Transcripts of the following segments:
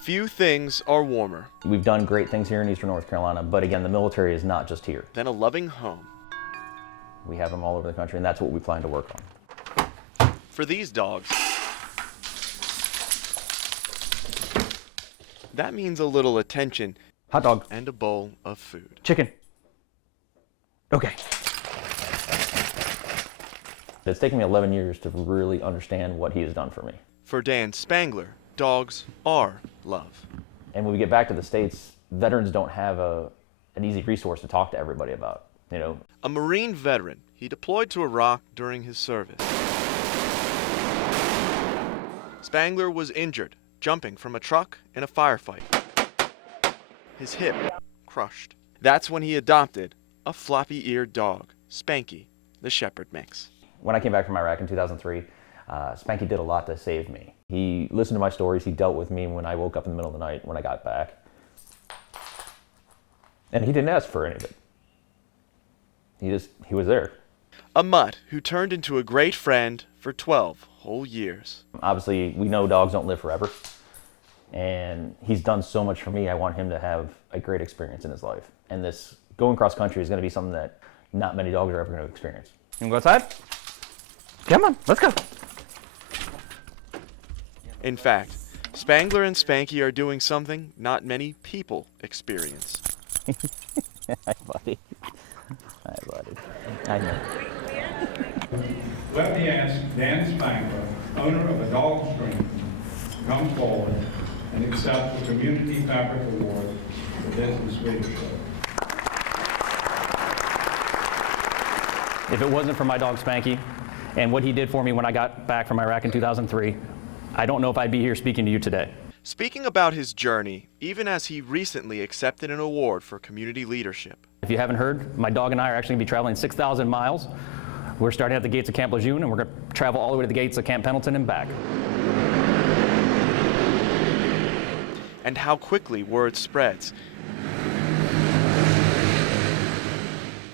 Few things are warmer We've done great things here in Eastern North Carolina, but again, the military is not just here. than a loving home. We have them all over the country, and that's what we plan to work on. For these dogs, that means a little attention Hot dog. and a bowl of food. Chicken. Okay. It's taken me 11 years to really understand what he has done for me. For Dan Spangler, dogs are love. And when we get back to the States, veterans don't have an easy resource to talk to everybody about, you know. A Marine veteran, he deployed to Iraq during his service. Spangler was injured, jumping from a truck in a firefight. His hip crushed. That's when he adopted a floppy-eared dog, Spanky, the Shepherd mix. When I came back from Iraq in 2003, Spanky did a lot to save me. He listened to my stories. He dealt with me when I woke up in the middle of the night when I got back. And he didn't ask for any of it. He was there. A mutt who turned into a great friend for 12 whole years. Obviously, we know dogs don't live forever. And he's done so much for me. I want him to have a great experience in his life. And this going cross country is going to be something that not many dogs are ever going to experience. You want to go outside? Come on, let's go. In fact, Spangler and Spanky are doing something not many people experience. Hi, buddy. Hi, buddy. I know. Let me ask Dan Spangler, owner of a dog stream, to come forward and accept the Community Fabric Award for Business Leadership. If it wasn't for my dog Spanky and what he did for me when I got back from Iraq in 2003, I don't know if I'd be here speaking to you today. Speaking about his journey, even as he recently accepted an award for community leadership. If you haven't heard, my dog and I are actually going to be traveling 6,000 miles. We're starting at the gates of Camp Lejeune, and we're going to travel all the way to the gates of Camp Pendleton and back. And how quickly word spreads.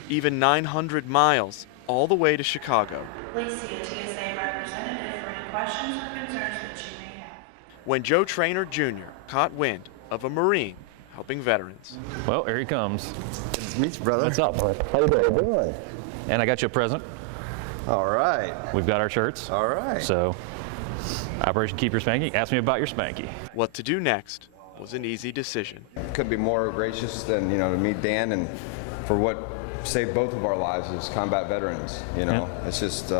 Even 900 miles, all the way to Chicago. Please see a TSA representative for any questions or concerns that you may have. When Joe Traynor Jr. caught wind of a Marine helping veterans. Well, here he comes. Good to meet you, brother. What's up? How you doing? And I got you a present. All right. We've got our shirts. All right. So, Operation Keep Your Spanky. Ask me about your Spanky. What to do next was an easy decision. Could be more gracious than, to meet Dan and for what saved both of our lives as combat veterans, Yeah. It's just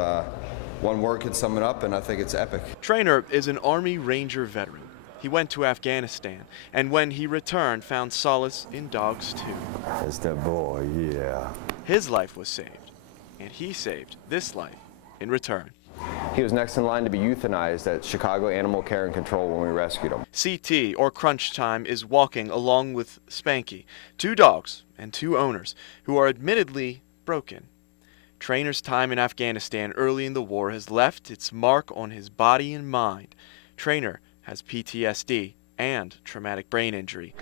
one word could sum it up, and I think it's epic. Traynor is an Army Ranger veteran. He went to Afghanistan, and when he returned, found solace in dogs too. That's that boy, yeah. His life was saved, and he saved this life in return. He was next in line to be euthanized at Chicago Animal Care and Control when we rescued him. CT, or Crunch Time, is walking along with Spanky, two dogs and two owners who are admittedly broken. Traynor's time in Afghanistan early in the war has left its mark on his body and mind. Traynor has PTSD and traumatic brain injury,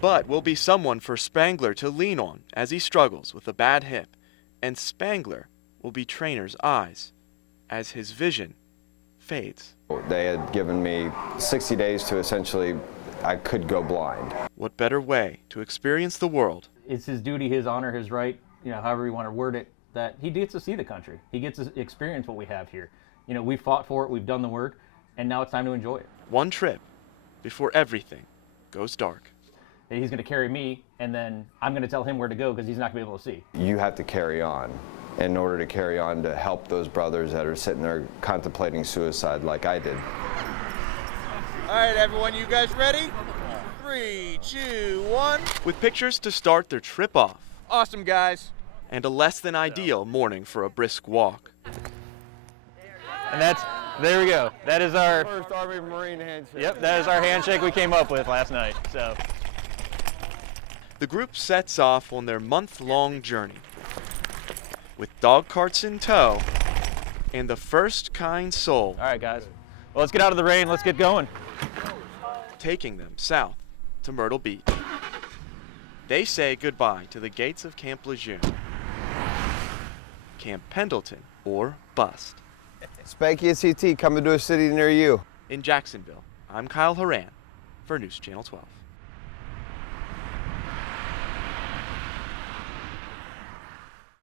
but will be someone for Spangler to lean on as he struggles with a bad hip, and Spangler will be Traynor's eyes as his vision fades. They had given me 60 days to essentially, I could go blind. What better way to experience the world? It's his duty, his honor, his right, however you want to word it, that he gets to see the country. He gets to experience what we have here. We fought for it, we've done the work, and now it's time to enjoy it. One trip before everything goes dark. And he's going to carry me, and then I'm going to tell him where to go because he's not going to be able to see. You have to carry on in order to carry on to help those brothers that are sitting there contemplating suicide like I did. All right, everyone, you guys ready? 3, 2, 1. With pictures to start their trip off. Awesome, guys. And a less than ideal morning for a brisk walk. And there we go. That is our First Army Marine handshake. Yep, that is our handshake we came up with last night. So The group sets off on their month-long journey. With dog carts in tow and the first kind soul. all right, guys. Well, let's get out of the rain. Let's get going. Taking them south to Myrtle Beach. They say goodbye to the gates of Camp Lejeune, Camp Pendleton, or bust. Spanky and CT coming to a city near you. In Jacksonville, I'm Kyle Horan for News Channel 12.